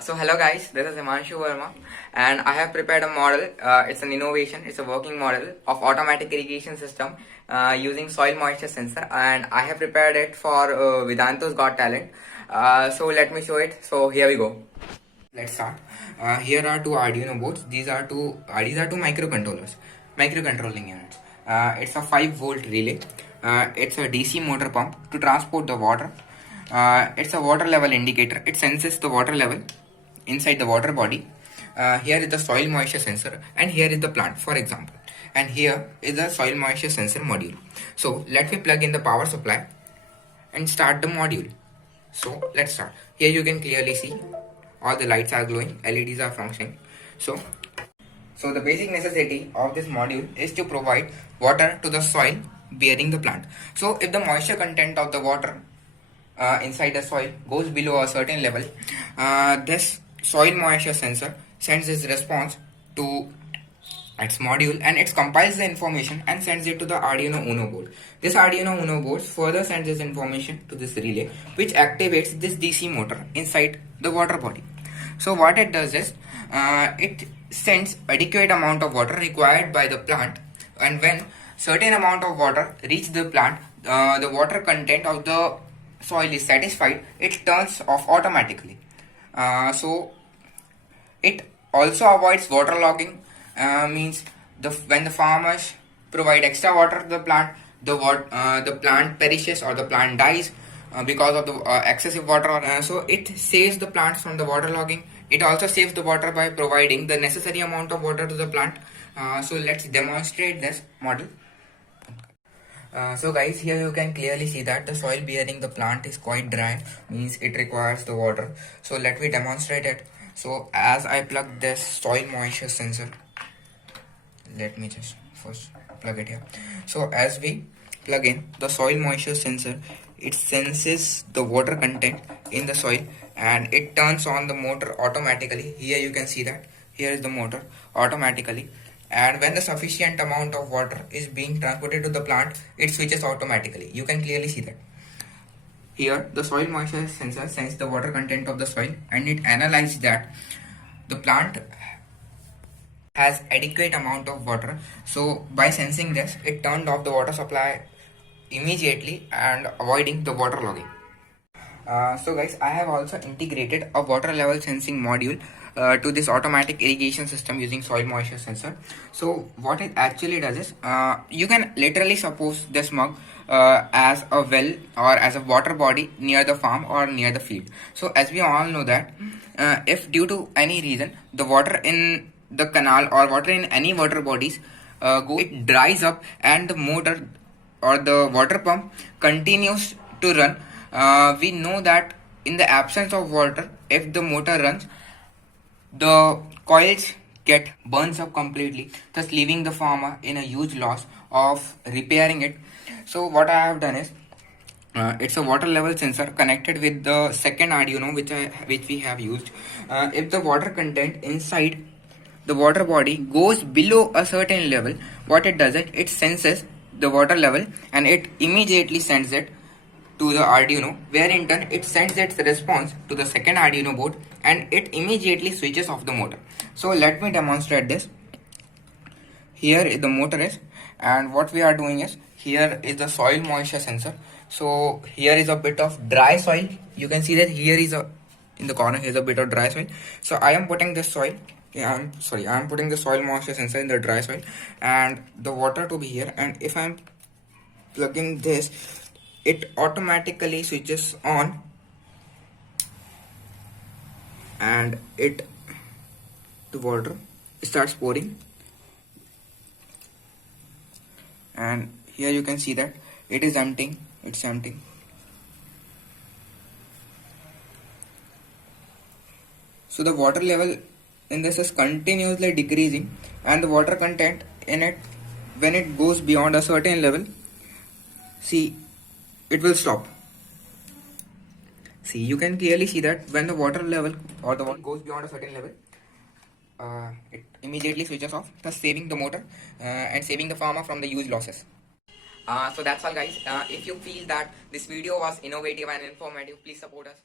So hello guys, this is Himanshu Verma and I have prepared a model. It's an innovation, it's a working model of automatic irrigation system using soil moisture sensor, and I have prepared it for Vedanto's Got Talent. So let me show it. So here we go. Let's start. Here are two Arduino boards. These are two microcontrolling units. It's a 5-volt relay. It's a DC motor pump to transport the water. It's a water level indicator. It senses the water level inside the water body. Here is the soil moisture sensor, and here is the plant, for example. And here is the soil moisture sensor module. So let me plug in the power supply and start the module. So let's start. Here you can clearly see all the lights are glowing, LEDs are functioning. So the basic necessity of this module is to provide water to the soil bearing the plant. So if the moisture content of the water inside the soil goes below a certain level, this soil moisture sensor sends its response to its module, and it compiles the information and sends it to the Arduino Uno board. This Arduino Uno board further sends this information to this relay, which activates this DC motor inside the water body. So what it does is it sends adequate amount of water required by the plant, and when certain amount of water reach the plant, the water content of the soil is satisfied, it turns off automatically. So it also avoids waterlogging. Means when the farmers provide extra water to the plant, the plant perishes or the plant dies because of the excessive water. So it saves the plants from the waterlogging. It also saves the water by providing the necessary amount of water to the plant. So let's demonstrate this model. So guys, here you can clearly see that the soil bearing the plant is quite dry, means it requires the water. So let me demonstrate it. So as I plug this soil moisture sensor, let me just first plug it here. So as we plug in the soil moisture sensor, it senses the water content in the soil and it turns on the motor automatically. Here you can see that here is the motor automatically, and when the sufficient amount of water is being transported to the plant, it switches automatically. You can clearly see that here the soil moisture sensor senses the water content of the soil, and it analyzes that the plant has adequate amount of water. So by sensing this, it turned off the water supply immediately and avoiding the water logging. So guys, I have also integrated a water level sensing module to this automatic irrigation system using soil moisture sensor. So what it actually does is, you can literally suppose this mug as a well or as a water body near the farm or near the field. So as we all know that if due to any reason the water in the canal or water in any water bodies it dries up and the motor or the water pump continues to run, we know that in the absence of water, if the motor runs, the coils get burns up completely, thus leaving the farmer in a huge loss of repairing it. So what I have done is, it's a water level sensor connected with the second Arduino which we have used. If the water content inside the water body goes below a certain level, what it does is it senses the water level and it immediately sends it to the Arduino, where in turn it sends its response to the second Arduino board and it immediately switches off the motor. So let me demonstrate this. Here the motor is, and what we are doing is, here is the soil moisture sensor. So here is a bit of dry soil. You can see that here is in the corner, here is a bit of dry soil. So I am putting this soil, I am putting the soil moisture sensor in the dry soil and the water to be here, and if I am plugging this, it automatically switches on and the water starts pouring, and here you can see that it's emptying. So the water level in this is continuously decreasing, and the water content in it, when it goes beyond a certain level, see, it will stop. See, you can clearly see that when the water level or the water goes beyond a certain level, it immediately switches off, thus saving the motor and saving the farmer from the huge losses. So that's all guys. If you feel that this video was innovative and informative, please support us.